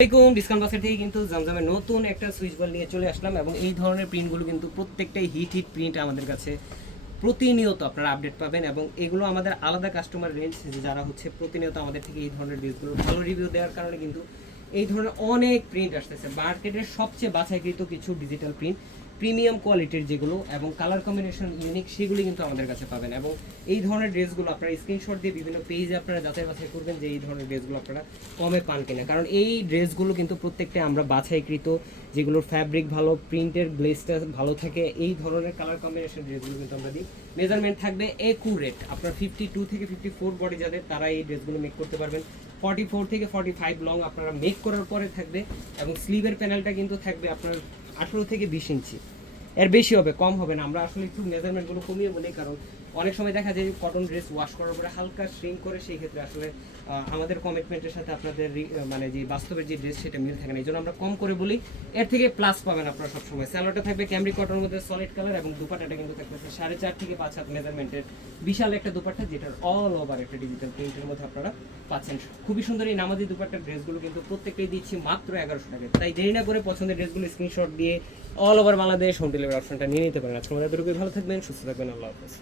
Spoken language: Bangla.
আসসালামাইকুম ডিসকাউন্ট বাসের থেকে কিন্তু জমজমের নতুন একটা সুইচ বল নিয়ে চলে আসলাম এবং এই ধরনের প্রিন্টগুলো কিন্তু প্রত্যেকটাই হিট প্রিন্ট আমাদের কাছে প্রতিনিয়ত আপনারা আপডেট পাবেন এবং এগুলো আমাদের আলাদা কাস্টমার রেঞ্জ যারা হচ্ছে প্রতিনিয়ত আমাদের থেকে এই ধরনের ড্রেসগুলো ভালো রিভিউ দেওয়ার কারণে কিন্তু এই ধরনের অনেক প্রিন্ট আসতেছে। মার্কেটের সবচেয়ে বাছাইকৃত কিছু ডিজিটাল প্রিন্ট প্রিমিয়াম কোয়ালিটির যেগুলো এবং কালার কম্বিনেশন ইউনিক সেগুলি কিন্তু আমাদের কাছে পাবেন এবং এই ধরনের ড্রেসগুলো আপনারা স্ক্রিনশট দিয়ে বিভিন্ন পেজে আপনারা যাচাই বাছাই করবেন যে এই ধরনের ড্রেসগুলো আপনারা কমে পান কিনা, কারণ এই ড্রেসগুলো কিন্তু প্রত্যেকটা আমরা বাছাইকৃত, যেগুলোর ফ্যাব্রিক ভালো, প্রিন্টের গ্লেজটা ভালো থাকে, এই ধরনের কালার কম্বিনেশন ড্রেসগুলো কিন্তু আমরা দিই। মেজারমেন্ট থাকবে একুরেট, আপনার 52 থেকে 54 বডি যাদের তারা এই ড্রেসগুলো মেক করতে পারবেন। 44 থেকে 45 লং আপনারা মেক করার পরে থাকবে এবং স্লিভের প্যানেলটা কিন্তু থাকবে আপনার 18 থেকে 20 ইঞ্চি, এর বেশি হবে, কম হবে না। আমরা আসলে একটু মেজারমেন্টগুলো কমিয়ে বলি, কারণ অনেক সময় দেখা যায় কটন ড্রেস ওয়াশ করার পরে হালকা শ্রিঙ্ক করে, সেই ক্ষেত্রে আসলে আমাদের কমিটমেন্টের সাথে আপনাদের মানে যে বাস্তবের যে ড্রেস সেটা মিল থাকে না, এই জন্য আমরা কম করে বলি। এর থেকে প্লাস পাবেন আপনারা সবসময়। স্যালোটা থাকবে ক্যামরি কটনের মধ্যে সলিড কালার এবং দুপাট্টাটা কিন্তু থাকবে 4.5 থেকে 5 হাত মেজারমেন্টের বিশাল একটা দুপাট্টা, যেটার অল ওভার একটা ডিজিটাল প্রিন্টের মধ্যে আপনারা পাচ্ছেন। খুবই সুন্দর এই নামাজি দুপাট্টার ড্রেসগুলো কিন্তু প্রত্যেকটাই দিচ্ছি মাত্র 1100 টাকা। তাই দেরি না করে পছন্দের ড্রেসগুলো স্ক্রিনশট দিয়ে all over Bangladesh home delivery অপশনটা নিয়ে নিতে পারেন। আজকে আমাদের ভালো থাকবেন, সুস্থ থাকবেন, আল্লাহ হাফেজ।